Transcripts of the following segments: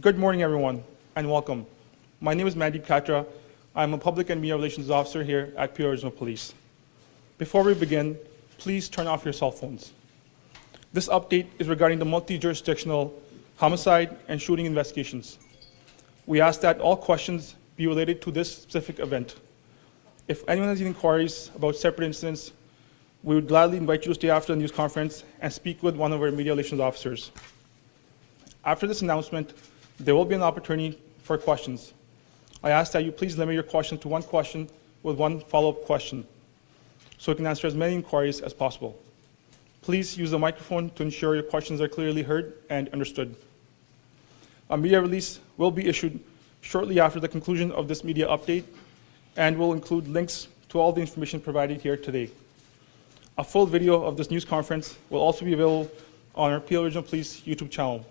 Good morning, everyone, and welcome. My name is Mandeep Katra. I'm a Public and Media Relations Officer here at Peel Regional Police. Before we begin, please turn off your cell phones. This update is regarding the multi-jurisdictional homicide and shooting investigations. We ask that all questions be related to this specific event. If anyone has any inquiries about separate incidents, we would gladly invite you to stay after the news conference and speak with one of our media relations officers. After this announcement, there will be an opportunity for questions. I ask that you please limit your question to one question with one follow-up question, so we can answer as many inquiries as possible. Please use the microphone to ensure your questions are clearly heard and understood. A media release will be issued shortly after the conclusion of this media update and will include links to all the information provided here today. A full video of this news conference will also be available on our Peel Regional Police YouTube channel.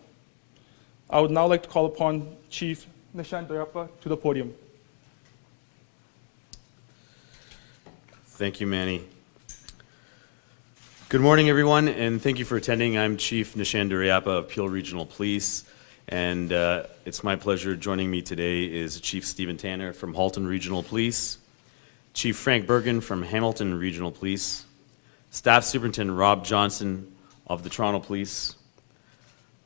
I would now like to call upon Chief Nishan Doyappa to the podium. Thank you, Manny. Good morning, everyone, and thank you for attending. I'm Chief Nishan Doyappa of Peel Regional Police, and it's my pleasure. Joining me today is Chief Stephen Tanner from Halton Regional Police, Chief Frank Bergen from Hamilton Regional Police, Staff Superintendent Rob Johnson of the Toronto Police,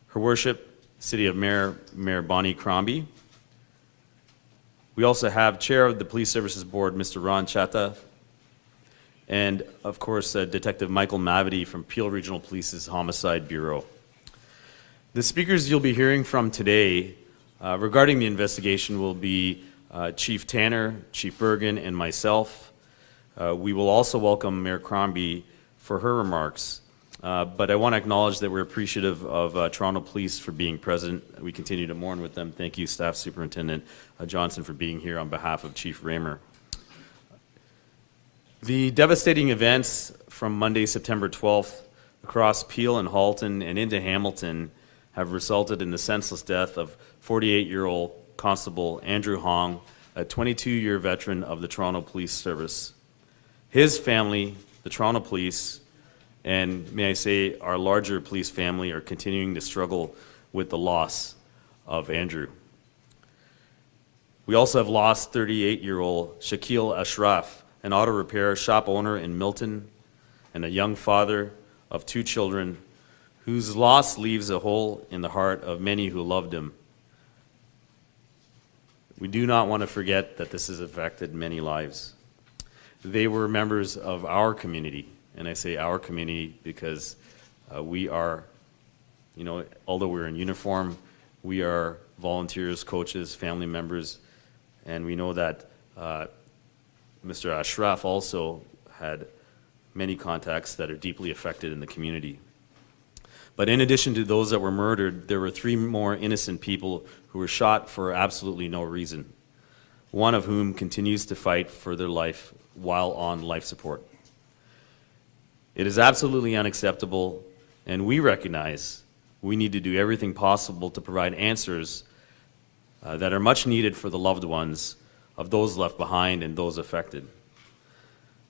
Her Worship, City of Mayor Bonnie Crombie. We also have Chair of the Police Services Board, Mr. Ron Chatta, and of course, Detective Michael Mavity from Peel Regional Police's Homicide Bureau. The speakers you'll be hearing from today regarding the investigation will be Chief Tanner, Chief Bergen, and myself. We will also welcome Mayor Crombie for her remarks. But I want to acknowledge that we're appreciative of Toronto Police for being present. We continue to mourn with them. Thank you, Staff Superintendent Johnson, for being here on behalf of Chief Raymer. The devastating events from Monday, September 12th, across Peel and Halton and into Hamilton have resulted in the senseless death of 48-year-old Constable Andrew Hong, a 22-year veteran of the Toronto Police Service. His family, the Toronto Police, and may I say our larger police family are continuing to struggle with the loss of Andrew. We also have lost 38-year-old Shakeel Ashraf, an auto repair shop owner in Milton and a young father of 2 children whose loss leaves a hole in the heart of many who loved him. We do not want to forget that this has affected many lives. They were members of our community. And I say our community because we are, although we're in uniform, we are volunteers, coaches, family members, and we know that Mr. Ashraf also had many contacts that are deeply affected in the community. But in addition to those that were murdered, there were 3 more innocent people who were shot for absolutely no reason, one of whom continues to fight for their life while on life support. It is absolutely unacceptable, and we recognize we need to do everything possible to provide answers that are much needed for the loved ones of those left behind and those affected.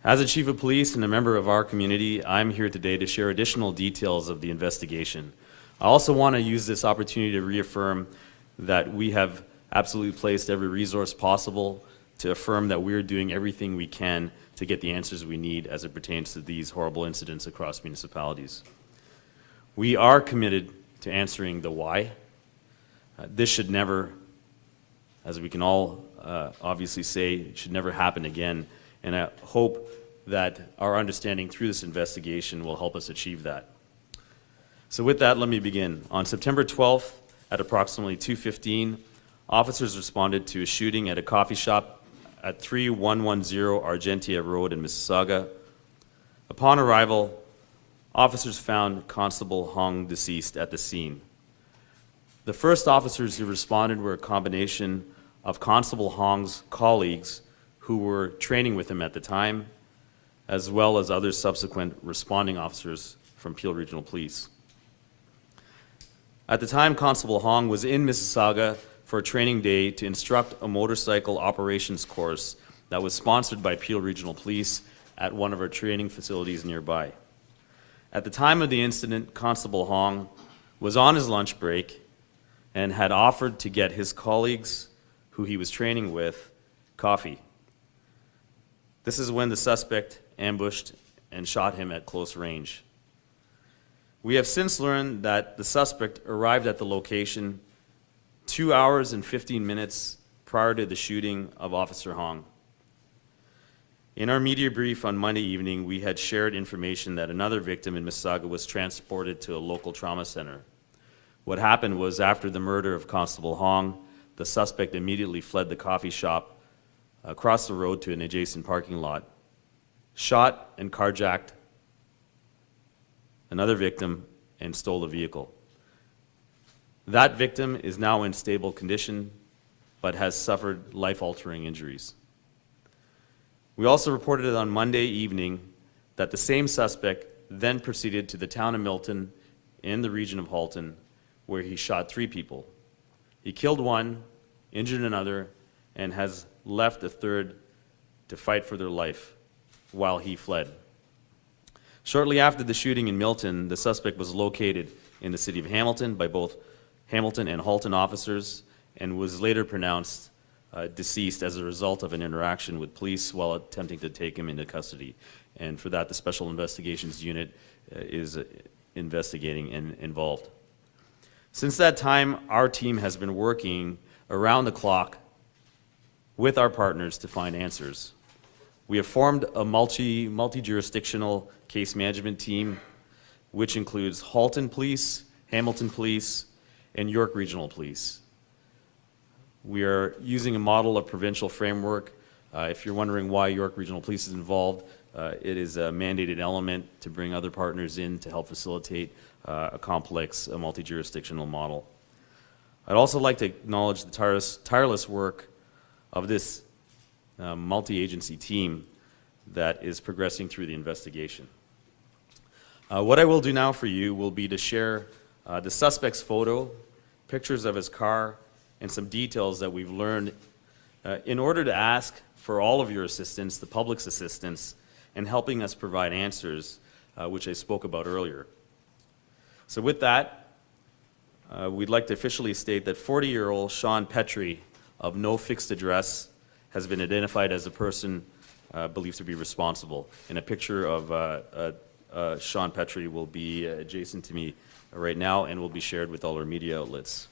As a Chief of Police and a member of our community, I'm here today to share additional details of the investigation. I also want to use this opportunity to reaffirm that we have absolutely placed every resource possible to affirm that we're doing everything we can to get the answers we need as it pertains to these horrible incidents across municipalities. We are committed to answering the why. This should never, as we can all obviously say, should never happen again. And I hope that our understanding through this investigation will help us achieve that. So with that, let me begin. On September 12th at approximately 2:15, officers responded to a shooting at a coffee shop at 3110 Argentia Road in Mississauga. Upon arrival, officers found Constable Hong deceased at the scene. The first officers who responded were a combination of Constable Hong's colleagues who were training with him at the time, as well as other subsequent responding officers from Peel Regional Police. At the time, Constable Hong was in Mississauga for a training day to instruct a motorcycle operations course that was sponsored by Peel Regional Police at one of our training facilities nearby. At the time of the incident, Constable Hong was on his lunch break and had offered to get his colleagues, who he was training with, coffee. This is when the suspect ambushed and shot him at close range. We have since learned that the suspect arrived at the location 2 hours and 15 minutes prior to the shooting of Officer Hong. In our media brief on Monday evening, we had shared information that another victim in Mississauga was transported to a local trauma center. What happened was, after the murder of Constable Hong, the suspect immediately fled the coffee shop across the road to an adjacent parking lot, shot and carjacked another victim, and stole the vehicle. That victim is now in stable condition, but has suffered life-altering injuries. We also reported on Monday evening that the same suspect then proceeded to the town of Milton in the region of Halton, where he shot 3 people. He killed one, injured another, and has left a third to fight for their life while he fled. Shortly after the shooting in Milton, the suspect was located in the city of Hamilton by both Hamilton and Halton officers and was later pronounced deceased as a result of an interaction with police while attempting to take him into custody. And for that, the Special Investigations Unit is investigating and involved. Since that time, our team has been working around the clock with our partners to find answers. We have formed a multi-jurisdictional case management team, which includes Halton Police, Hamilton Police, and York Regional Police. We are using a model of provincial framework. If you're wondering why York Regional Police is involved, it is a mandated element to bring other partners in to help facilitate a complex multi-jurisdictional model. I'd also like to acknowledge the tireless work of this multi-agency team that is progressing through the investigation. What I will do now for you will be to share the suspect's photo, pictures of his car, and some details that we've learned in order to ask for all of your assistance, the public's assistance, in helping us provide answers, which I spoke about earlier. So with that, we'd like to officially state that 40-year-old Sean Petrie of no fixed address has been identified as a person believed to be responsible. And a picture of Sean Petrie will be adjacent to me right now and will be shared with all our media outlets.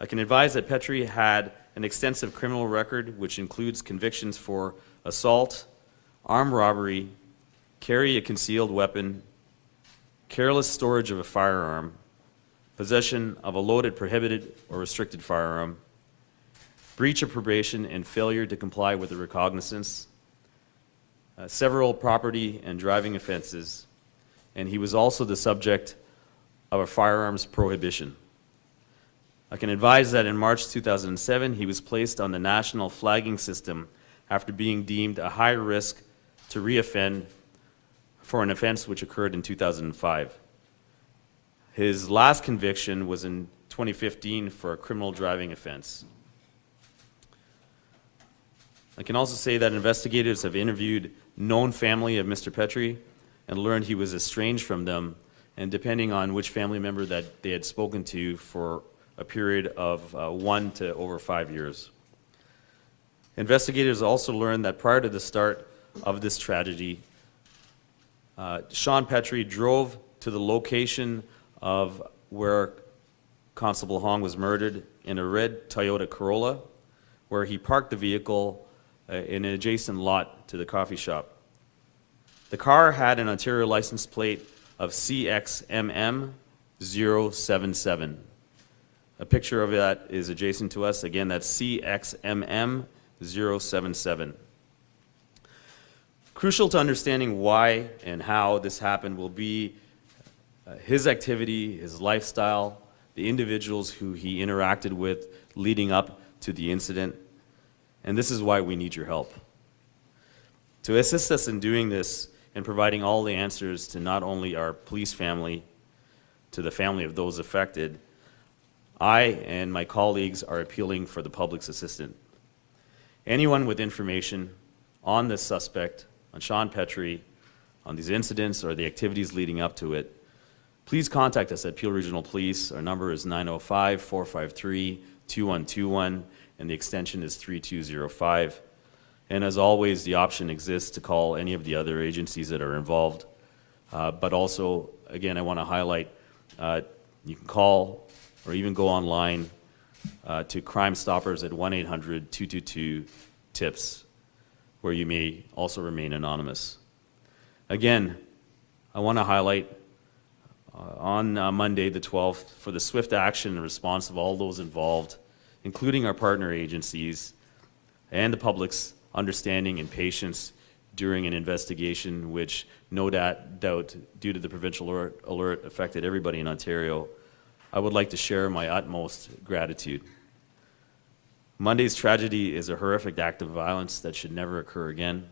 I can advise that Petrie had an extensive criminal record, which includes convictions for assault, armed robbery, carry a concealed weapon, careless storage of a firearm, possession of a loaded, prohibited, or restricted firearm, breach of probation and failure to comply with the recognizance, several property and driving offenses, and he was also the subject of a firearms prohibition. I can advise that in March 2007, he was placed on the national flagging system after being deemed a high risk to reoffend for an offense which occurred in 2005. His last conviction was in 2015 for a criminal driving offense. I can also say that investigators have interviewed known family of Mr. Petrie and learned he was estranged from them, and depending on which family member that they had spoken to, for a period of 1 to over 5 years. Investigators also learned that prior to the start of this tragedy, Sean Petrie drove to the location of where Constable Hong was murdered in a red Toyota Corolla, where he parked the vehicle in an adjacent lot to the coffee shop. The car had an Ontario license plate of CXMM 077. A picture of that is adjacent to us. Again, that's CXMM 077. Crucial to understanding why and how this happened will be his activity, his lifestyle, the individuals who he interacted with leading up to the incident, and this is why we need your help. To assist us in doing this and providing all the answers to not only our police family, to the family of those affected, I and my colleagues are appealing for the public's assistance. Anyone with information on this suspect, on Sean Petrie, on these incidents or the activities leading up to it, please contact us at Peel Regional Police. Our number is 905-453-2121, and the extension is 3205. And as always, the option exists to call any of the other agencies that are involved. But also, again, I want to highlight, you can call or even go online to Crime Stoppers at 1-800-222-TIPS, where you may also remain anonymous. Again, I want to highlight on Monday the 12th for the swift action and response of all those involved, including our partner agencies and the public's understanding and patience during an investigation which no doubt due to the provincial alert affected everybody in Ontario. I would like to share my utmost gratitude. Monday's tragedy is a horrific act of violence that should never occur again.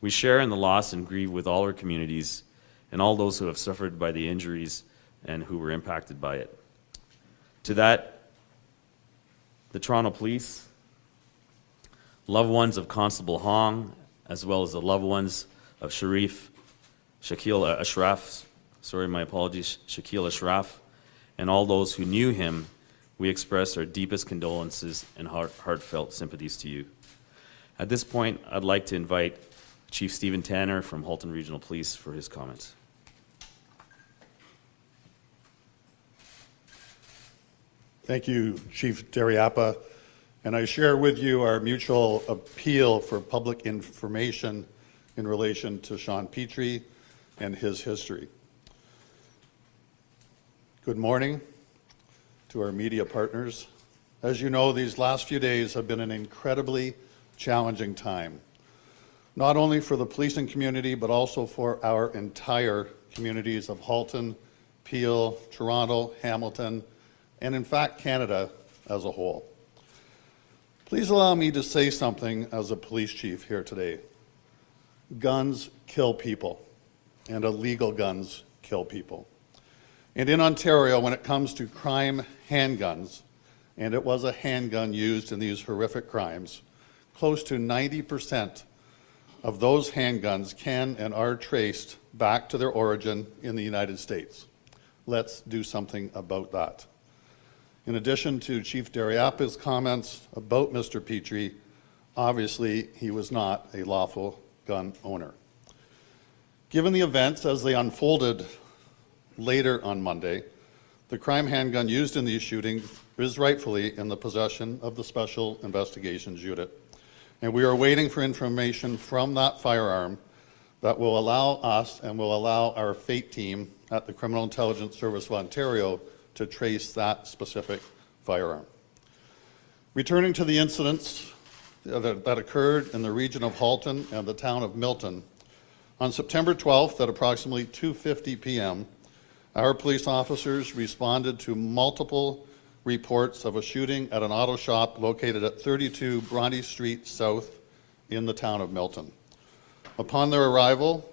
We share in the loss and grieve with all our communities and all those who have suffered by the injuries and who were impacted by it. To that, the Toronto Police, loved ones of Constable Hong, as well as the loved ones of Shakeel Ashraf, Shakeel Ashraf, and all those who knew him, we express our deepest condolences and heartfelt sympathies to you. At this point, I'd like to invite Chief Stephen Tanner from Halton Regional Police for his comments. Thank you, Chief Deriapa. And I share with you our mutual appeal for public information in relation to Sean Petrie and his history. Good morning to our media partners. As you know, these last few days have been an incredibly challenging time, not only for the policing community, but also for our entire communities of Halton, Peel, Toronto, Hamilton, and in fact, Canada as a whole. Please allow me to say something as a police chief here today. Guns kill people, and illegal guns kill people. And in Ontario, when it comes to crime handguns, and it was a handgun used in these horrific crimes, close to 90% of those handguns can and are traced back to their origin in the United States. Let's do something about that. In addition to Chief Deriapa's comments about Mr. Petrie, obviously he was not a lawful gun owner. Given the events as they unfolded later on Monday, the crime handgun used in these shootings is rightfully in the possession of the Special Investigations Unit. And we are waiting for information from that firearm that will allow us and will allow our FATE team at the Criminal Intelligence Service of Ontario to trace that specific firearm. Returning to the incidents that occurred in the region of Halton and the town of Milton, on September 12th at approximately 2:50 p.m., our police officers responded to multiple reports of a shooting at an auto shop located at 32 Bronte Street South in the town of Milton. Upon their arrival,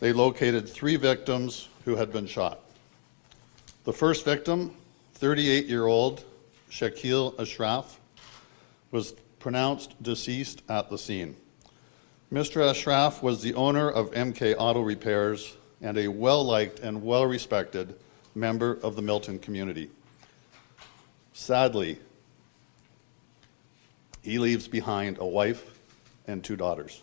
they located 3 victims who had been shot. The first victim, 38-year-old Shakeel Ashraf, was pronounced deceased at the scene. Mr. Ashraf was the owner of MK Auto Repairs and a well-liked and well-respected member of the Milton community. Sadly, he leaves behind a wife and 2 daughters.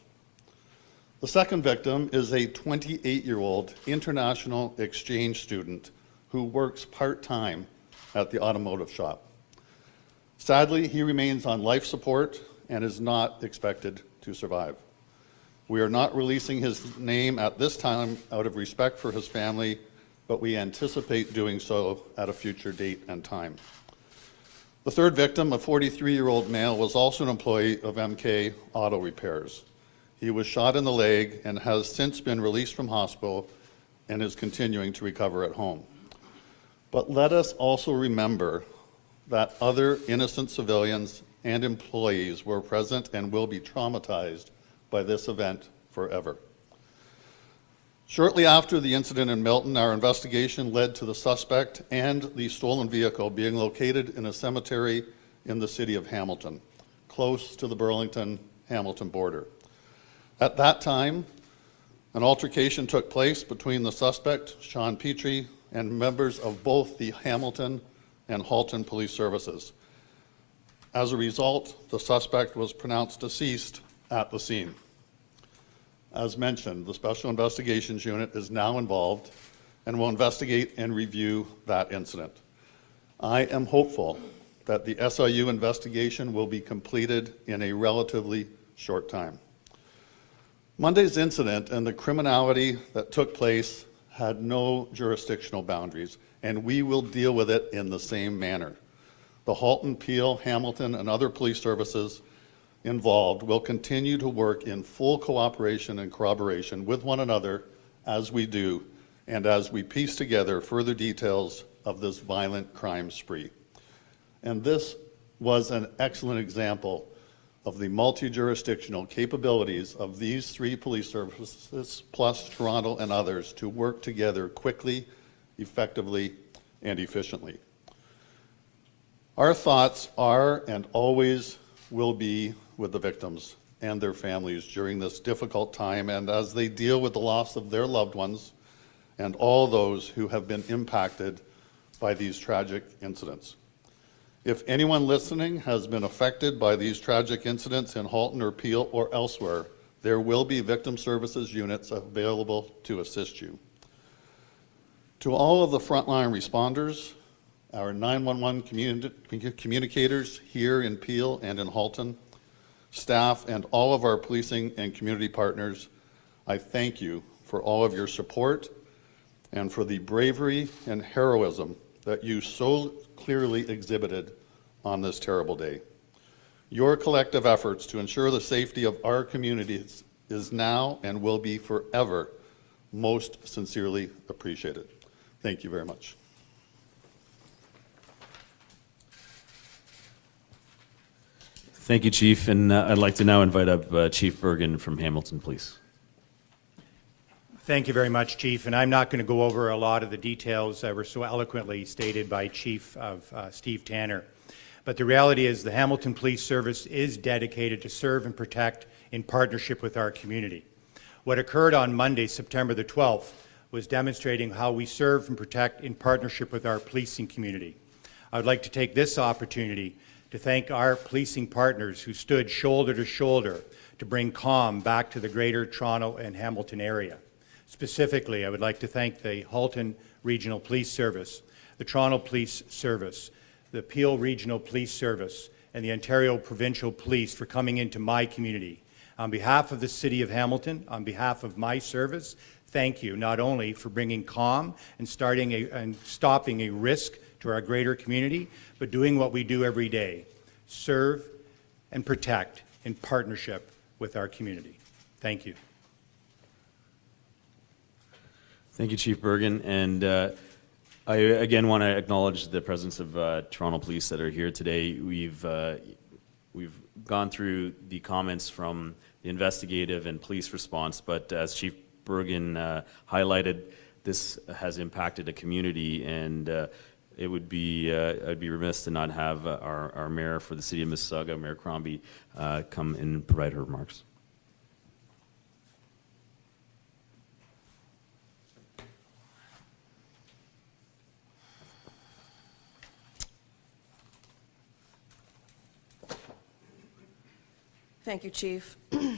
The second victim is a 28-year-old international exchange student who works part-time at the automotive shop. Sadly, he remains on life support and is not expected to survive. We are not releasing his name at this time out of respect for his family, but we anticipate doing so at a future date and time. The third victim, a 43-year-old male, was also an employee of MK Auto Repairs. He was shot in the leg and has since been released from hospital and is continuing to recover at home. But let us also remember that other innocent civilians and employees were present and will be traumatized by this event forever. Shortly after the incident in Milton, our investigation led to the suspect and the stolen vehicle being located in a cemetery in the city of Hamilton, close to the Burlington-Hamilton border. At that time, an altercation took place between the suspect, Sean Petrie, and members of both the Hamilton and Halton police services. As a result, the suspect was pronounced deceased at the scene. As mentioned, the Special Investigations Unit is now involved and will investigate and review that incident. I am hopeful that the SIU investigation will be completed in a relatively short time. Monday's incident and the criminality that took place had no jurisdictional boundaries, and we will deal with it in the same manner. The Halton, Peel, Hamilton, and other police services involved will continue to work in full cooperation and corroboration with one another as we do, and as we piece together further details of this violent crime spree. And this was an excellent example of the multi-jurisdictional capabilities of these three police services, plus Toronto and others, to work together quickly, effectively, and efficiently. Our thoughts are and always will be with the victims and their families during this difficult time and as they deal with the loss of their loved ones and all those who have been impacted by these tragic incidents. If anyone listening has been affected by these tragic incidents in Halton or Peel or elsewhere, there will be victim services units available to assist you. To all of the frontline responders, our 911 communicators here in Peel and in Halton, staff, and all of our policing and community partners, I thank you for all of your support and for the bravery and heroism that you so clearly exhibited on this terrible day. Your collective efforts to ensure the safety of our communities is now and will be forever most sincerely appreciated. Thank you very much. Thank you, Chief, and I'd like to now invite up Chief Bergen from Hamilton, please. Thank you very much, Chief, and I'm not going to go over a lot of the details that were so eloquently stated by Chief of Steve Tanner. But the reality is the Hamilton Police Service is dedicated to serve and protect in partnership with our community. What occurred on Monday, September the 12th, was demonstrating how we serve and protect in partnership with our policing community. I would like to take this opportunity to thank our policing partners who stood shoulder to shoulder to bring calm back to the Greater Toronto and Hamilton area. Specifically, I would like to thank the Halton Regional Police Service, the Toronto Police Service, the Peel Regional Police Service, and the Ontario Provincial Police for coming into my community. On behalf of the City of Hamilton, on behalf of my service, thank you not only for bringing calm and stopping a risk to our greater community, but doing what we do every day, serve and protect in partnership with our community. Thank you. Thank you, Chief Bergen, and I again want to acknowledge the presence of Toronto Police that are here today. We've gone through the comments from the investigative and police response, but as Chief Bergen highlighted, this has impacted a community, and it would be I'd be remiss to not have our mayor for the city of Mississauga, Mayor Crombie, come and provide her remarks. Thank you, Chief. I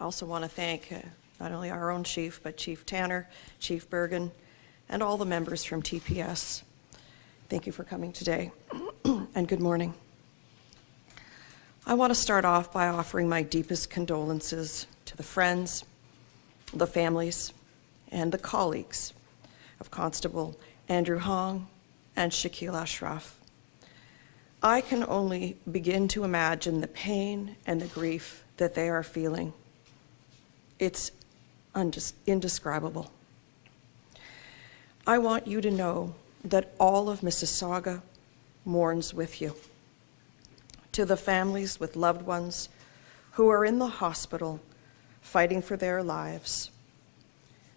also want to thank not only our own chief, but Chief Tanner, Chief Bergen, and all the members from TPS. Thank you for coming today, and good morning. I want to start off by offering my deepest condolences to the friends, the families, and the colleagues of Constable Andrew Hong and Shakeel Ashraf. I can only begin to imagine the pain and the grief that they are feeling. It's indescribable. I want you to know that all of Mississauga mourns with you. To the families with loved ones who are in the hospital fighting for their lives,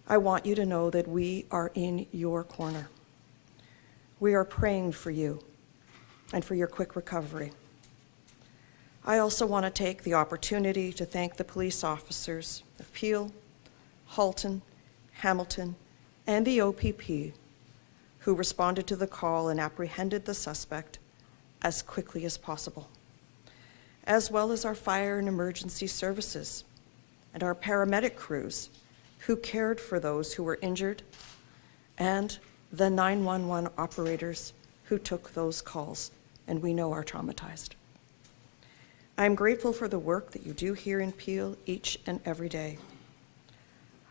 I want you to know that we are in your corner. We are praying for you and for your quick recovery. I also want to take the opportunity to thank the police officers of Peel, Halton, Hamilton, and the OPP who responded to the call and apprehended the suspect as quickly as possible, as well as our fire and emergency services and our paramedic crews who cared for those who were injured, and the 911 operators who took those calls and we know are traumatized. I'm grateful for the work that you do here in Peel each and every day.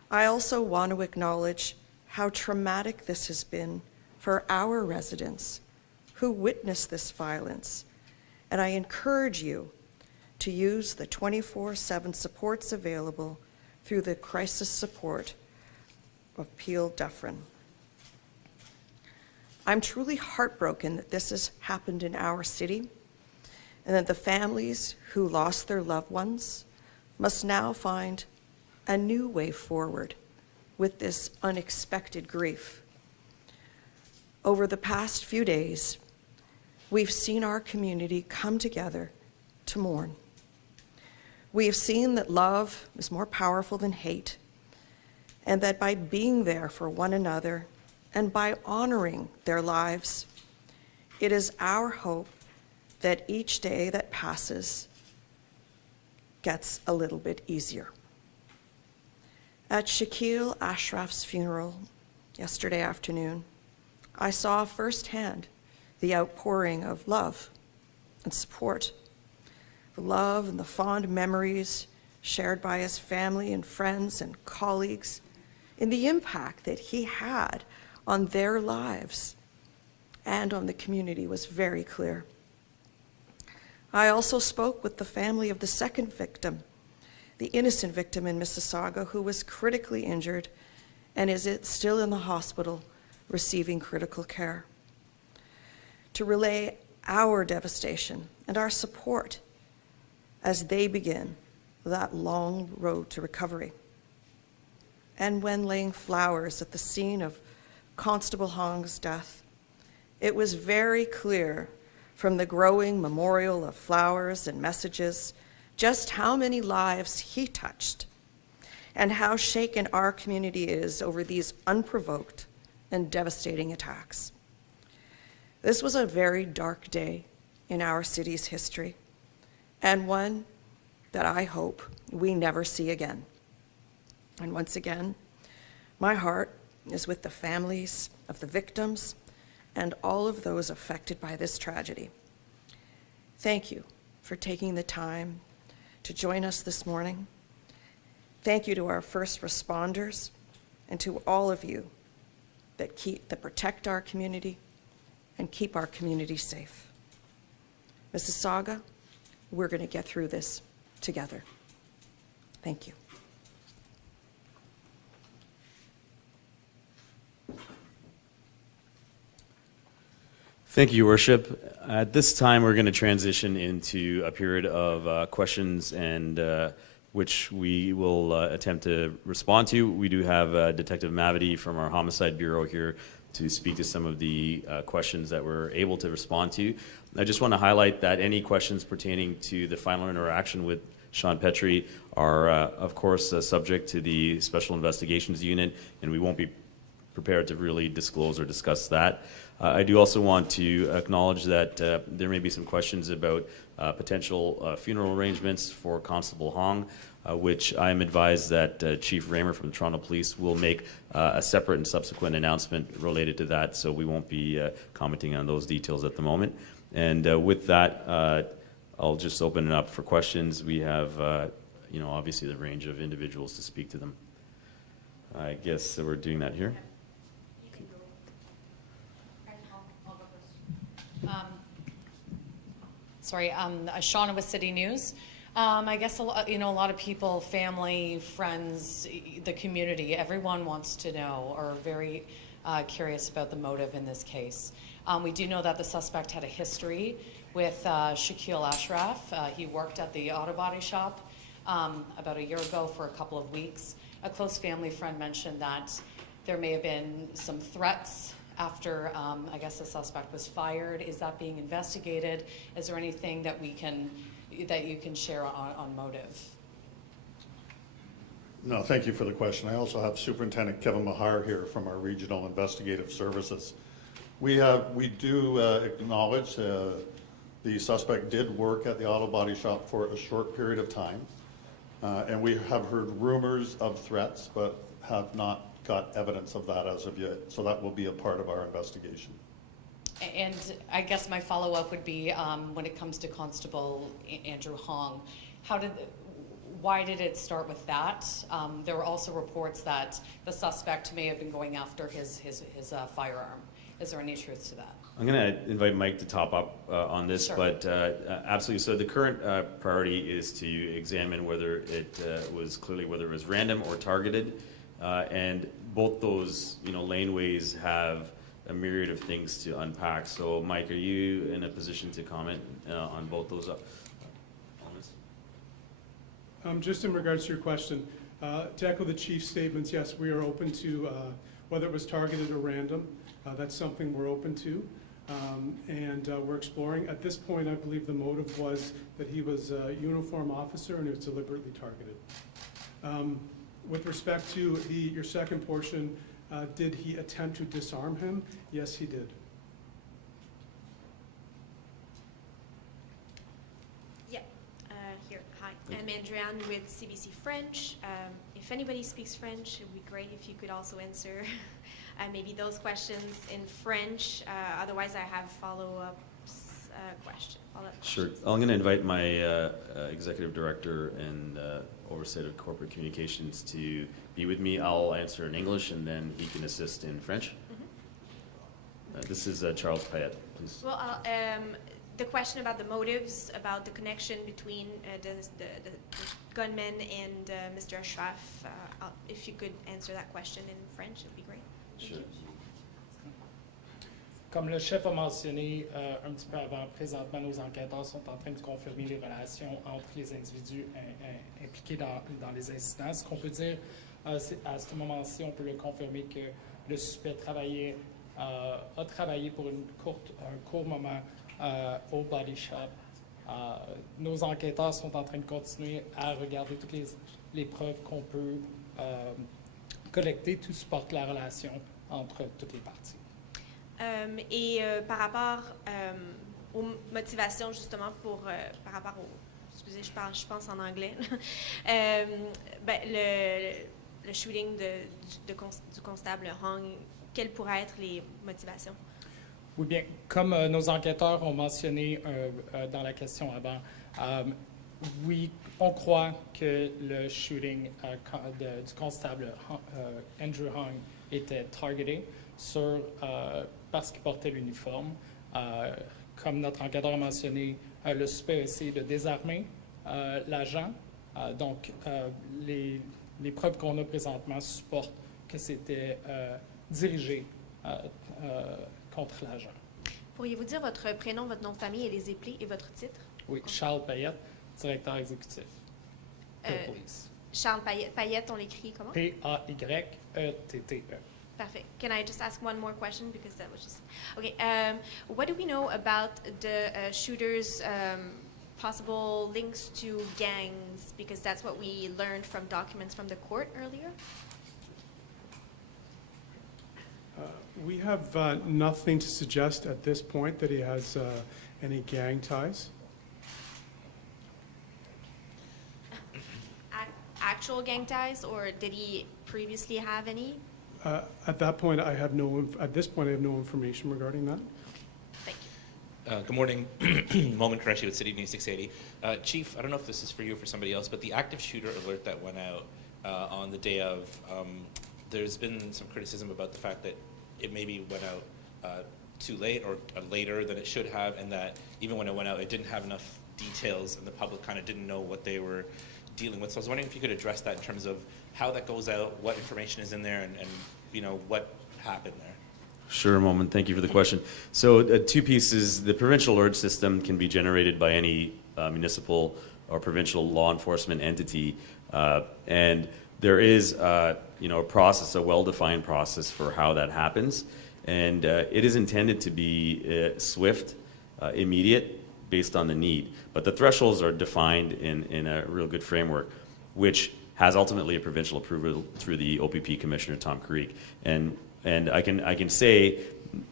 I also want to acknowledge how traumatic this has been for our residents who witnessed this violence, and I encourage you to use the 24/7 supports available through the crisis support of Peel Dufferin. I'm truly heartbroken that this has happened in our city, and that the families who lost their loved ones must now find a new way forward with this unexpected grief. Over the past few days, we've seen our community come together to mourn. We have seen that love is more powerful than hate, and that by being there for one another and by honoring their lives, it is our hope that each day that passes gets a little bit easier. At Shakeel Ashraf's funeral yesterday afternoon, I saw firsthand the outpouring of love and support, the love and the fond memories shared by his family and friends and colleagues, and the impact that he had on their lives and on the community was very clear. I also spoke with the family of the second victim, the innocent victim in Mississauga, who was critically injured and is still in the hospital receiving critical care, to relay our devastation and our support as they begin that long road to recovery. And when laying flowers at the scene of Constable Hong's death, it was very clear from the growing memorial of flowers and messages just how many lives he touched and how shaken our community is over these unprovoked and devastating attacks. This was a very dark day in our city's history, and one that I hope we never see again. And once again, my heart is with the families of the victims and all of those affected by this tragedy. Thank you for taking the time to join us this morning. Thank you to our first responders and to all of you that protect our community and keep our community safe. Mississauga, we're going to get through this together. Thank you. Thank you, Your Worship. At this time, we're going to transition into a period of questions and which we will attempt to respond to. We do have Detective Mavity from our Homicide Bureau here to speak to some of the questions that we're able to respond to. I just want to highlight that any questions pertaining to the final interaction with Sean Petrie are, of course, subject to the Special Investigations Unit, and we won't be prepared to really disclose or discuss that. I do also want to acknowledge that there may be some questions about potential funeral arrangements for Constable Hong, which I am advised that Chief Raymer from the Toronto Police will make a separate and subsequent announcement related to that, so we won't be commenting on those details at the moment. And with that, I'll just open it up for questions. We have, obviously the range of individuals to speak to them. I guess we're doing that here. Shauna with City News. I guess a lot of people, family, friends, the community, everyone wants to know or are very curious about the motive in this case. We do know that the suspect had a history with Shakeel Ashraf. He worked at the auto body shop about a year ago for a couple of weeks. a close family friend mentioned that there may have been some threats after, I guess, the suspect was fired. Is that being investigated? Is there anything that you can share on motive? No, thank you for the question. I also have Superintendent Kevin Mahar here from our Regional Investigative Services. We do acknowledge the suspect did work at the auto body shop for a short period of time. And we have heard rumors of threats, but have not got evidence of that as of yet. So that will be a part of our investigation. And I guess my follow-up would be, when it comes to Constable Andrew Hong, why did it start with that? There were also reports that the suspect may have been going after his firearm. Is there any truth to that? I'm going to invite Mike to top up on this, Sure. but absolutely. So the current priority is to examine whether it was random or targeted, and both those laneways have a myriad of things to unpack. So Mike, are you in a position to comment on both those elements? Just in regards to your question, to echo the chief's statements, yes, we are open to whether it was targeted or random. That's something we're open to, and we're exploring. At this point, I believe the motive was that he was a uniform officer and he was deliberately targeted. With respect to your second portion, did he attempt to disarm him? Yes, he did. Yeah, here, hi. I'm Andriane with CBC French. If anybody speaks French, it would be great if you could also answer maybe those questions in French. Otherwise, I have follow-up questions. Sure. I'm going to invite my executive director and oversight of corporate communications to be with me. I'll answer in English, and then he can assist in French. This is Charles Payette, please. Well, the question about the motives, about the connection between the gunman and Mr. Ashraf, if you could answer that question in French, it'd be great. Thank Sure. you. Comme le chef a mentionné un petit peu avant, présentement, nos enquêteurs sont en train de confirmer les relations entre les individus impliqués dans les incidents. Ce qu'on peut dire, c'est, à ce moment-ci, on peut le confirmer que le suspect a travaillé pour un court moment au body shop. Nos enquêteurs sont en train de continuer à regarder toutes les preuves qu'on peut collecter. Tout supporte la relation entre toutes les parties. Par rapport aux motivations, justement, par rapport excusez, je pense en anglais, le shooting du constable Hong, quelles pourraient être les motivations? Oui, bien, comme nos enquêteurs ont mentionné dans la question avant, oui, on croit que le shooting du constable Andrew Hong était targeté parce qu'il portait l'uniforme. Comme notre enquêteur a mentionné, le suspect a essayé de désarmer l'agent. Donc, les preuves qu'on a présentement supportent que c'était dirigé contre l'agent. Pourriez-vous dire votre prénom, votre nom de famille et les éplés et votre titre? Oui, Charles Payette, directeur exécutif de la police. Charles Payette, on l'écrit comment? P-A-Y-E-T-T-E. Perfect. Can I just ask one more question because that was just okay? What do we know about the shooter's possible links to gangs? Because that's what we learned from documents from the court earlier. We have nothing to suggest at this point that he has any gang ties. Actual gang ties, or did he previously have any? At that point, at this point, I have no information regarding that. Thank you. Good morning. Moment Qureshi with City News 680. Chief, I don't know if this is for you or for somebody else, but the active shooter alert that went out on the day of, there's been some criticism about the fact that it maybe went out too late or later than it should have, and that even when it went out, it didn't have enough details and the public kind of didn't know what they were dealing with. So I was wondering if you could address that in terms of how that goes out, what information is in there, and what happened there. Sure, Moment. Thank you for the question. So two pieces. The provincial alert system can be generated by any municipal or provincial law enforcement entity. And there is, a process, a well-defined process for how that happens, and it is intended to be swift, immediate, based on the need. But the thresholds are defined in a real good framework, which has ultimately a provincial approval through the OPP Commissioner, Tom Creek. And I can say,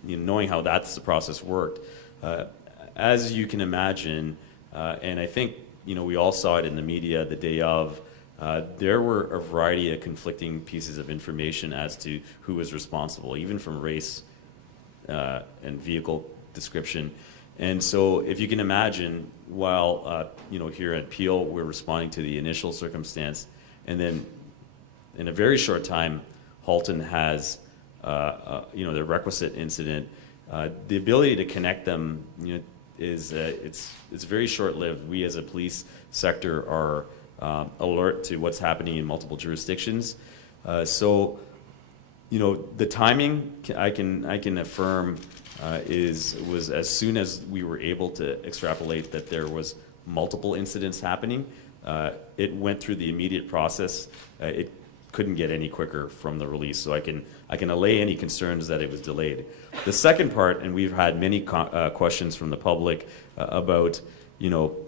knowing how that's the process worked, as you can imagine, and I think we all saw it in the media the day of, there were a variety of conflicting pieces of information as to who was responsible, even from race and vehicle description. And so if you can imagine, while here at Peel we're responding to the initial circumstance, and then in a very short time Halton has the requisite incident, the ability to connect them is it's very short-lived. We as a police sector are alert to what's happening in multiple jurisdictions. So the timing, I can affirm, was as soon as we were able to extrapolate that there was multiple incidents happening, it went through the immediate process. It couldn't get any quicker from the release, so I can allay any concerns that it was delayed. The second part, and we've had many questions from the public about, you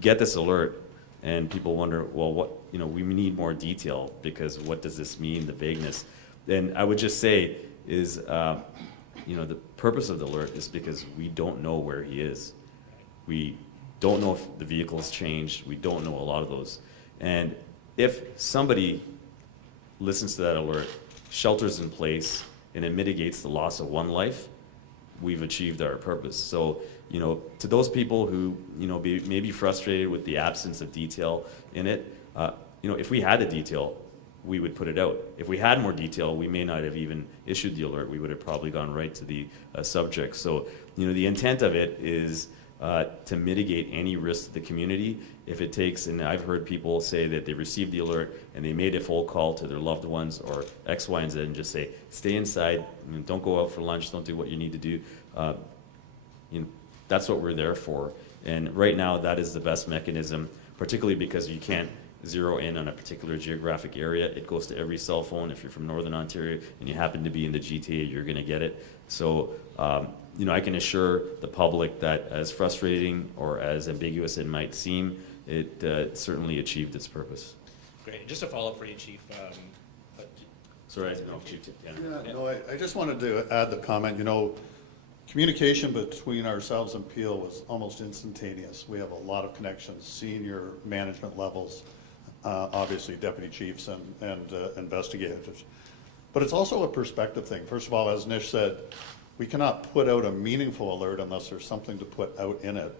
get this alert, and people wonder, well, what, we need more detail, because what does this mean, the vagueness? And I would just say is, the purpose of the alert is because we don't know where he is. We don't know if the vehicle's changed. We don't know a lot of those. And if somebody listens to that alert, shelters in place, and it mitigates the loss of one life, we've achieved our purpose. So, to those people who, may be frustrated with the absence of detail in it, if we had the detail, we would put it out. If we had more detail, we may not have even issued the alert. We would have probably gone right to the subject. So, the intent of it is to mitigate any risk to the community. If it takes, and I've heard people say that they received the alert and they made a full call to their loved ones or X, Y, and Z and just say, stay inside, don't go out for lunch, don't do what you need to do. That's what we're there for. And right now, that is the best mechanism, particularly because you can't zero in on a particular geographic area. It goes to every cell phone. If you're from Northern Ontario and you happen to be in the GTA, you're going to get it. So, I can assure the public that as frustrating or as ambiguous it might seem, it certainly achieved its purpose. Great. Just a follow-up for you, Chief. Sorry, no, Chief. I just wanted to add the comment, communication between ourselves and Peel was almost instantaneous. We have a lot of connections, senior management levels, obviously deputy chiefs and investigators. But it's also a perspective thing. First of all, as Nish said, we cannot put out a meaningful alert unless there's something to put out in it.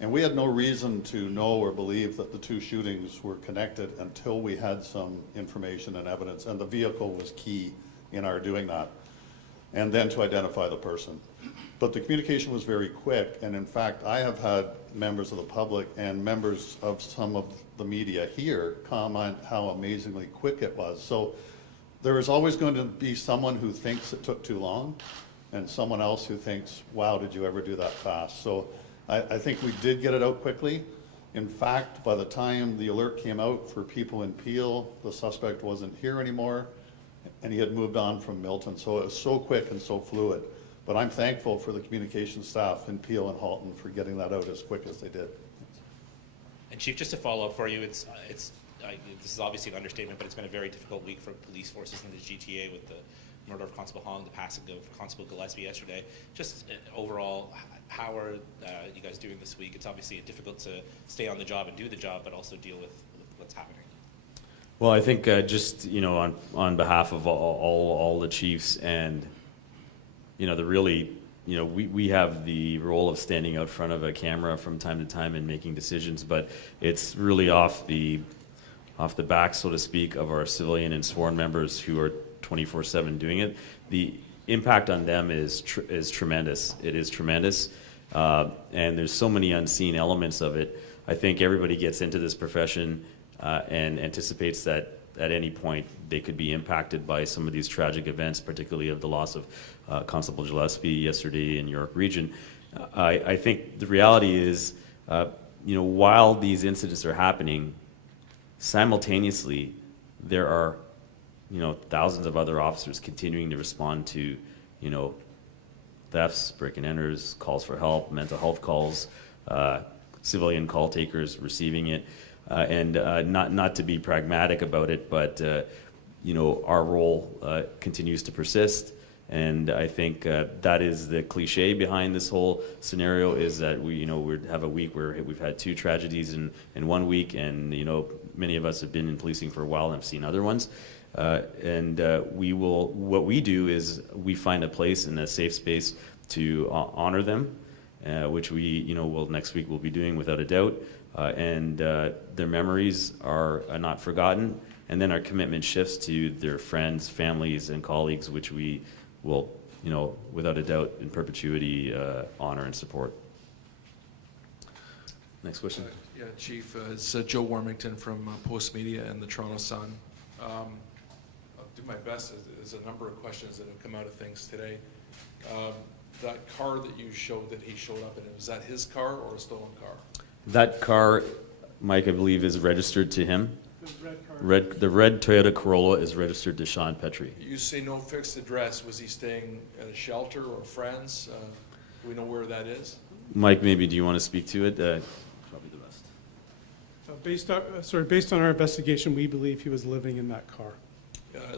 And we had no reason to know or believe that the two shootings were connected until we had some information and evidence, and the vehicle was key in our doing that, and then to identify the person. But the communication was very quick, and in fact, I have had members of the public and members of some of the media here comment how amazingly quick it was. So there is always going to be someone who thinks it took too long, and someone else who thinks, wow, did you ever do that fast? So I think we did get it out quickly. In fact, by the time the alert came out for people in Peel, the suspect wasn't here anymore, and he had moved on from Milton. So it was so quick and so fluid. But I'm thankful for the communication staff in Peel and Halton for getting that out as quick as they did. And Chief, just to follow up for you, this is obviously an understatement, but it's been a very difficult week for police forces in the GTA with the murder of Constable Hong, the passing of Constable Gillespie yesterday. Just overall, how are you guys doing this week? It's obviously difficult to stay on the job and do the job, but also deal with what's happening. Well, I think just, on behalf of all the chiefs and, we have the role of standing out front of a camera from time to time and making decisions, but it's really off the back, so to speak, of our civilian and sworn members who are 24/7 doing it. The impact on them is tremendous. It is tremendous, and there's so many unseen elements of it. I think everybody gets into this profession and anticipates that at any point they could be impacted by some of these tragic events, particularly of the loss of Constable Gillespie yesterday in York Region. I think the reality is, while these incidents are happening, simultaneously, there are, thousands of other officers continuing to respond to, thefts, break and enters, calls for help, mental health calls, civilian call takers receiving it, and not to be pragmatic about it, but our role continues to persist. And I think that is the cliche behind this whole scenario, is that we have a week where we've had 2 tragedies in 1 week, and many of us have been in policing for a while and have seen other ones. What we do is we find a place in a safe space to honor them, which we will next week we'll be doing without a doubt, and their memories are not forgotten, and then our commitment shifts to their friends, families, and colleagues, which we will, without a doubt, in perpetuity, honor and support. Next question. Yeah, Chief, it's Joe Warmington from Post Media and the Toronto Sun. I'll do my best. There's a number of questions that have come out of things today. That car that you showed that he showed up in, was that his car or a stolen car? That car, Mike, I believe, is registered to him. The red car. The red Toyota Corolla is registered to Sean Petrie. You say no fixed address. Was he staying at a shelter or friends? Do we know where that is? Mike, maybe do you want to speak to it? Probably the best. Based on our investigation, we believe he was living in that car.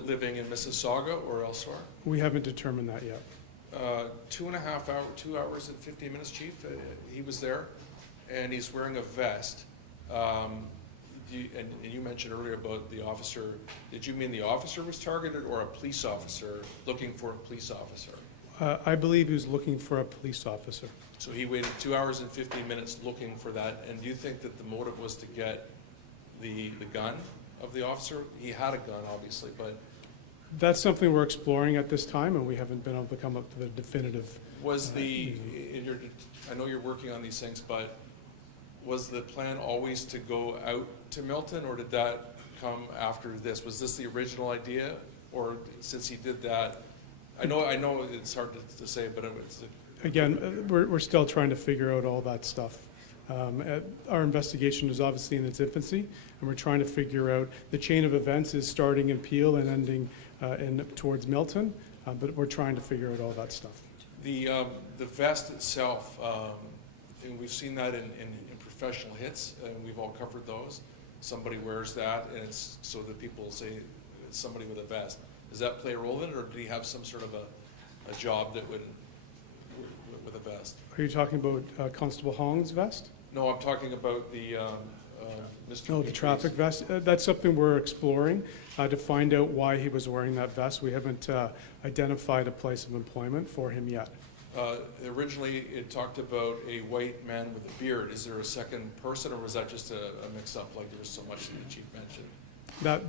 Living in Mississauga or elsewhere? We haven't determined that yet. 2.5 hours, 2 hours and 15 minutes, Chief. He was there, and he's wearing a vest. And you mentioned earlier about the officer. Did you mean the officer was targeted or a police officer looking for a police officer? I believe he was looking for a police officer. So he waited 2 hours and 15 minutes looking for that. And do you think that the motive was to get the gun of the officer? He had a gun, obviously, but That's something we're exploring at this time, and we haven't been able to come up with a definitive. was I know you're working on these things, but was the plan always to go out to Milton, or did that come after this? Was this the original idea, or since he did that? I know it's hard to say, but it's Again, we're still trying to figure out all that stuff. Our investigation is obviously in its infancy, and we're trying to figure out the chain of events is starting in Peel and ending towards Milton, but we're trying to figure out all that stuff. the vest itself. And we've seen that in professional hits, and we've all covered those. Somebody wears that, and it's so that people say it's somebody with a vest. Does that play a role in it, or did he have some sort of a job that would with a vest? Are you talking about Constable Hong's vest? No, I'm talking about the Mr. No, the traffic vest. That's something we're exploring to find out why he was wearing that vest. We haven't identified a place of employment for him yet. Originally, it talked about a white man with a beard. Is there a second person, or was that just a mix-up, like there was so much that the chief mentioned?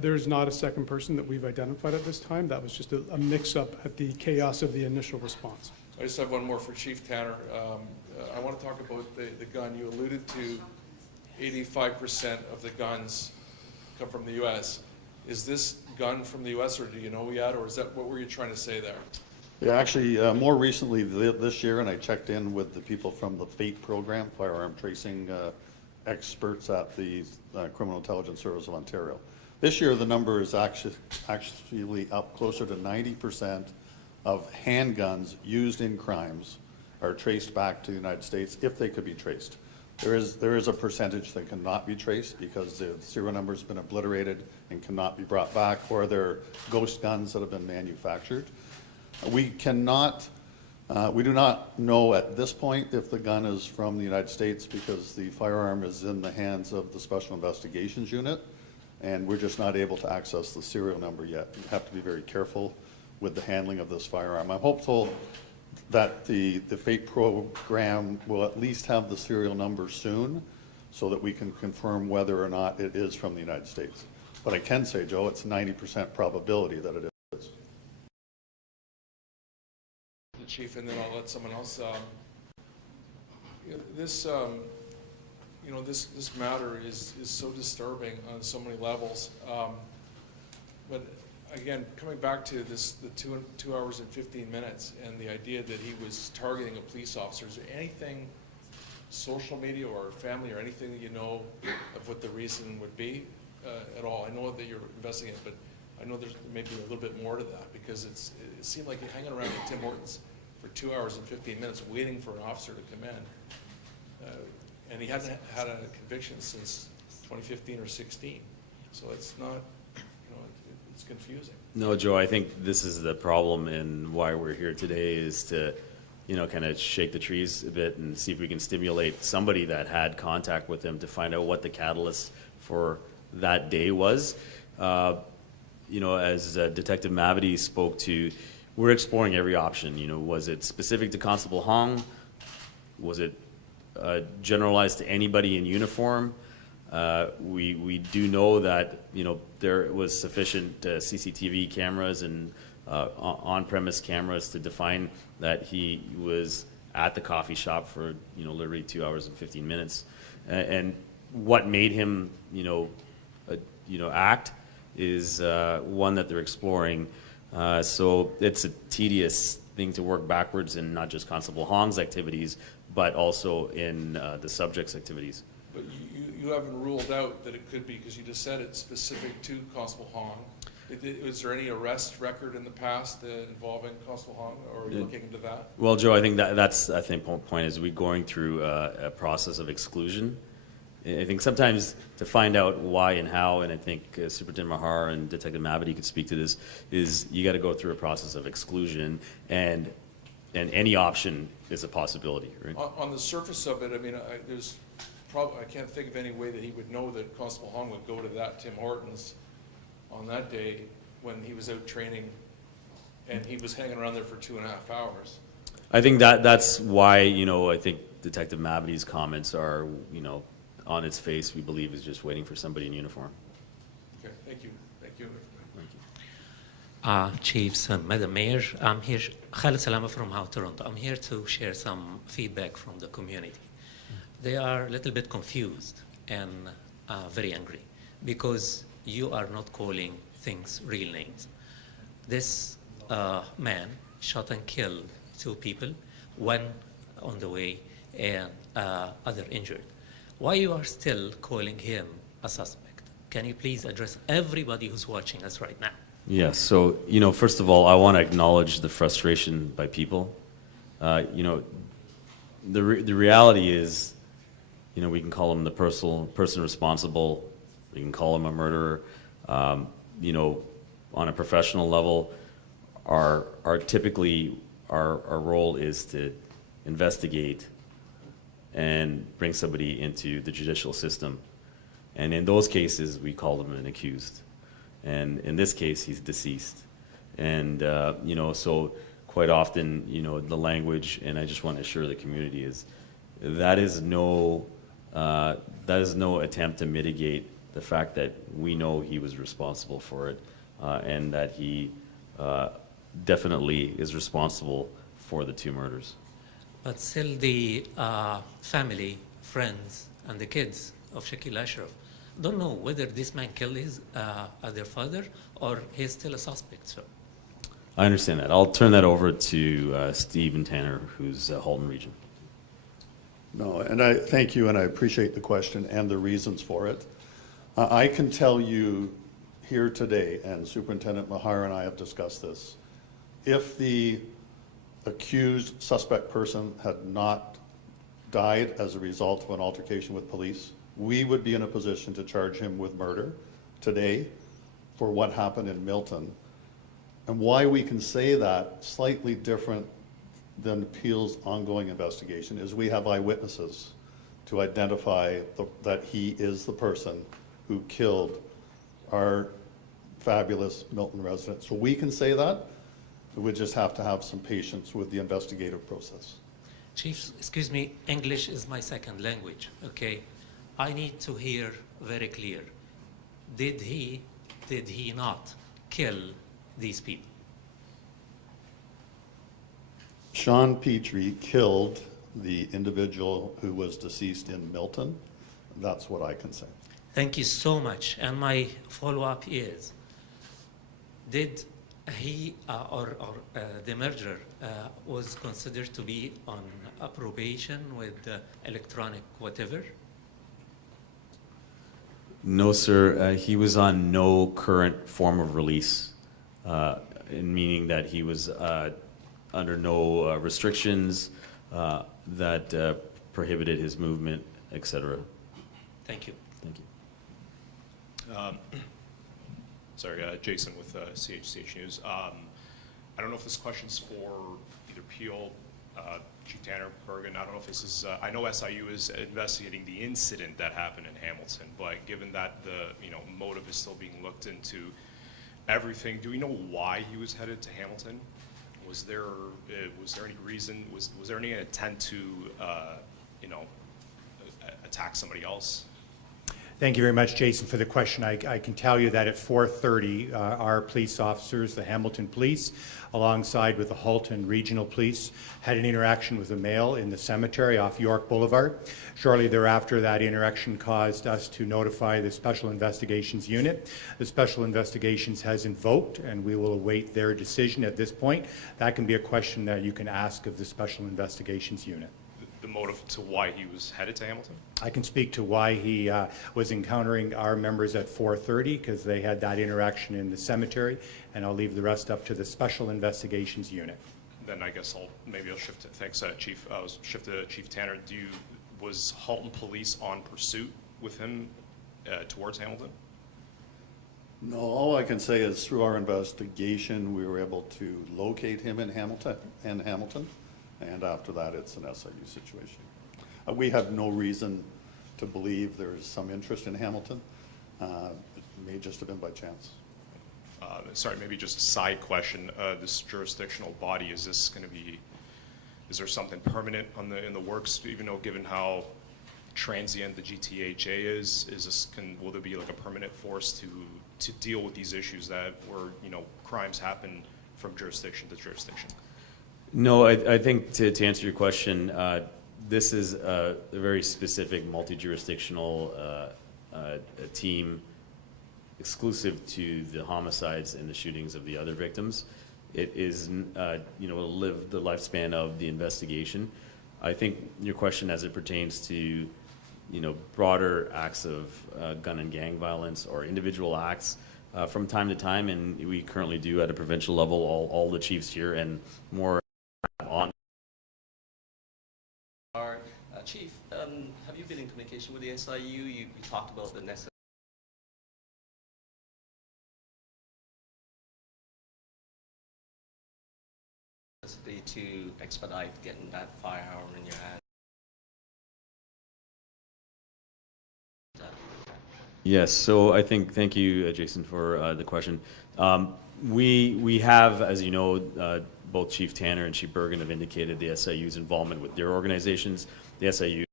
There's not a second person that we've identified at this time. That was just a mix-up at the chaos of the initial response. I just have one more for Chief Tanner. I want to talk about the gun. You alluded to 85% of the guns come from the U.S. Is this gun from the U.S., or do you know yet, or is that what were you trying to say there? Yeah, actually, more recently this year, and I checked in with the people from the FATE program, Firearm Tracing experts at the Criminal Intelligence Service of Ontario. This year, the number is actually up closer to 90% of handguns used in crimes are traced back to the United States if they could be traced. There is a percentage that cannot be traced because the serial number has been obliterated and cannot be brought back, or they're ghost guns that have been manufactured. We do not know at this point if the gun is from the United States because the firearm is in the hands of the Special Investigations Unit, and we're just not able to access the serial number yet. You have to be very careful with the handling of this firearm. I'm hopeful that the FATE program will at least have the serial number soon so that we can confirm whether or not it is from the United States. But I can say, Joe, it's 90% probability that it is. Chief, and then I'll let someone else. This matter is so disturbing on so many levels. But again, coming back to the 2 hours and 15 minutes, and the idea that he was targeting a police officer. Is there anything, social media or family or anything that you know of what the reason would be? at all? I know that you're investigating, but I know there's maybe a little bit more to that, because it seemed like you're hanging around at Tim Hortons for 2 hours and 15 minutes waiting for an officer to come in. And he hasn't had a conviction since 2015 or 16. So it's not, it's confusing. No, Joe, I think this is the problem, and why we're here today is to, kind of shake the trees a bit and see if we can stimulate somebody that had contact with him to find out what the catalyst for that day was. As Detective Mavity spoke to, we're exploring every option. Was it specific to Constable Hong? Was it generalized to anybody in uniform? We do know that there was sufficient CCTV cameras and on-premise cameras to define that he was at the coffee shop for literally 2 hours and 15 minutes, and what made him act is one that they're exploring. So it's a tedious thing to work backwards in not just Constable Hong's activities, but also in the subject's activities. But you haven't ruled out that it could be, because you just said it's specific to Constable Hong. Is there any arrest record in the past involving Constable Hong, or are you looking into that? Well, Joe, I think that's point is we going through a process of exclusion. I think sometimes to find out why and how, and I think Superintendent Mahar and Detective Mavity could speak to this, is you got to go through a process of exclusion, and any option is a possibility, right? On the surface of it, I mean, I can't think of any way that he would know that Constable Hong would go to that Tim Hortons on that day when he was out training and he was hanging around there for 2.5 hours. I think that's why, I think Detective Mavity's comments are, on its face, we believe is just waiting for somebody in uniform. Okay, thank you. Thank you. Chiefs and Madam Mayor, I'm here, Khalid Salama from Toronto. I'm here to share some feedback from the community. They are a little bit confused and very angry because you are not calling things real names. This man shot and killed 2 people, 1 on the way and other injured. Why you are still calling him a suspect? Can you please address everybody who's watching us right now? Yes. So, first of all, I want to acknowledge the frustration by people. The reality is, we can call him the person responsible. We can call him a murderer. On a professional level, our role is to investigate and bring somebody into the judicial system. And in those cases, we call them an accused. And in this case, he's deceased. And, so quite often, the language, and I just want to assure the community, is that is no attempt to mitigate the fact that we know he was responsible for it, and that he definitely is responsible for the 2 murders. But still the family, friends, and the kids of Shakeel Ashraf don't know whether this man killed their father or he's still a suspect, sir. I understand that. I'll turn that over to Steve and Tanner, who's Halton Region. No, and I thank you, and I appreciate the question and the reasons for it. I can tell you here today, and Superintendent Mahar and I have discussed this, if the accused suspect person had not died as a result of an altercation with police, we would be in a position to charge him with murder today for what happened in Milton. And why we can say that slightly different than Peel's ongoing investigation is we have eyewitnesses to identify that he is the person who killed our fabulous Milton resident. So we can say that. We just have to have some patience with the investigative process. Chief, excuse me, English is my second language, okay? I need to hear very clear. Did he not kill these people? Sean Petrie killed the individual who was deceased in Milton. That's what I can say. Thank you so much. And my follow-up is, did he or the murderer was considered to be on a probation with electronic whatever? No, sir. He was on no current form of release, in meaning that he was under no restrictions that prohibited his movement, etc. Thank you. Thank you. Sorry, Jason with CHCH News. I don't know if this question's for either Peel, Chief Tanner, Bergen. I don't know if this is. I know SIU is investigating the incident that happened in Hamilton, but given that the motive is still being looked into, everything. Do we know why he was headed to Hamilton? Was there any reason? Was there any intent to attack somebody else? Thank you very much, Jason, for the question. I can tell you that at 4:30, our police officers, the Hamilton Police, alongside with the Halton Regional Police, had an interaction with a male in the cemetery off York Boulevard. Shortly thereafter, that interaction caused us to notify the Special Investigations Unit. The Special Investigations has invoked, and we will await their decision at this point. That can be a question that you can ask of the Special Investigations Unit. The motive to why he was headed to Hamilton? I can speak to why he was encountering our members at 4:30, because they had that interaction in the cemetery, and I'll leave the rest up to the Special Investigations Unit. Then I guess maybe I'll shift to, thanks, Chief. I'll shift to Chief Tanner. Was Halton Police on pursuit with him towards Hamilton? No, all I can say is through our investigation, we were able to locate him in Hamilton, and after that, it's an SIU situation. We have no reason to believe there's some interest in Hamilton. It may just have been by chance. Sorry, maybe just a side question. This jurisdictional body, is there something permanent in the works, even though given how transient the GTHA is will there be like a permanent force to deal with these issues that where, crimes happen from jurisdiction to jurisdiction? No, I think to answer your question, this is a very specific multi-jurisdictional team exclusive to the homicides and the shootings of the other victims. It is, live the lifespan of the investigation. I think your question as it pertains to, broader acts of gun and gang violence or individual acts, from time to time, and we currently do at a provincial level, all the chiefs here and more on. Chief, have you been in communication with the SIU? You talked about the necessity to expedite getting that firearm in your hand. Yes, so I think, thank you, Jason, for the question. We have, as you know, both Chief Tanner and Chief Bergen have indicated the SIU's involvement with their organizations. The SIU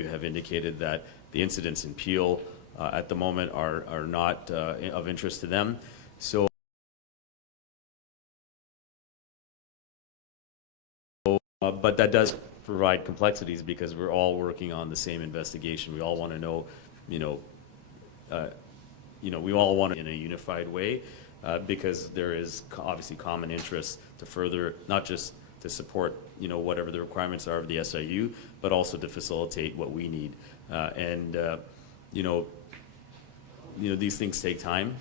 have indicated that the incidents in Peel at the moment are not of interest to them. So, but that does provide complexities because we're all working on the same investigation. We all want to know, we all want it in a unified way because there is obviously common interest to further, not just to support, whatever the requirements are of the SIU, but also to facilitate what we need. These things take time.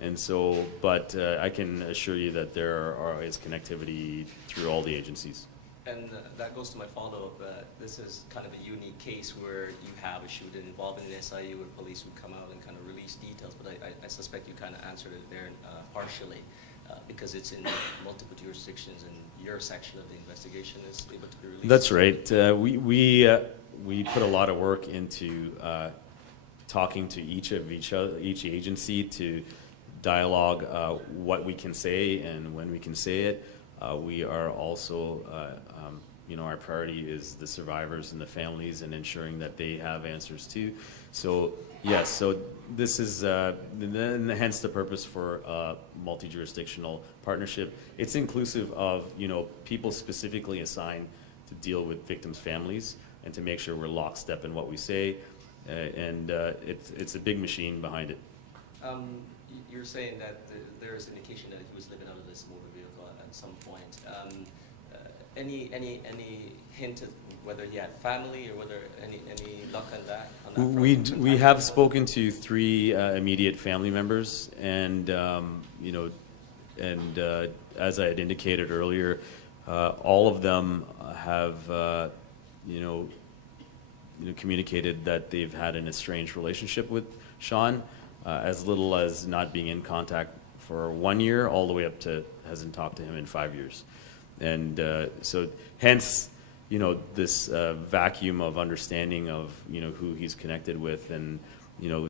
And so, but I can assure you that there is connectivity through all the agencies. And that goes to my follow-up. This is kind of a unique case where you have a shooter involved in the SIU where police would come out and kind of release details, but I suspect you kind of answered it there partially because it's in multiple jurisdictions and your section of the investigation is able to be released. That's right. We put a lot of work into talking to each agency to dialogue what we can say and when we can say it. We are also, our priority is the survivors and the families and ensuring that they have answers too. So yes, so this is, hence the purpose for a multi-jurisdictional partnership. It's inclusive of, people specifically assigned to deal with victims' families and to make sure we're lockstep in what we say. It's a big machine behind it. You're saying that there is indication that he was living out of this motor vehicle at some point. any hint of whether he had family or whether any luck on that? On that front? We have spoken to 3 immediate family members, and you know, and as I had indicated earlier, all of them have you know, communicated that they've had an estranged relationship with Sean, as little as not being in contact for 1 year, all the way up to hasn't talked to him in 5 years, and so hence, you know, this vacuum of understanding of, you know, who he's connected with, and, you know,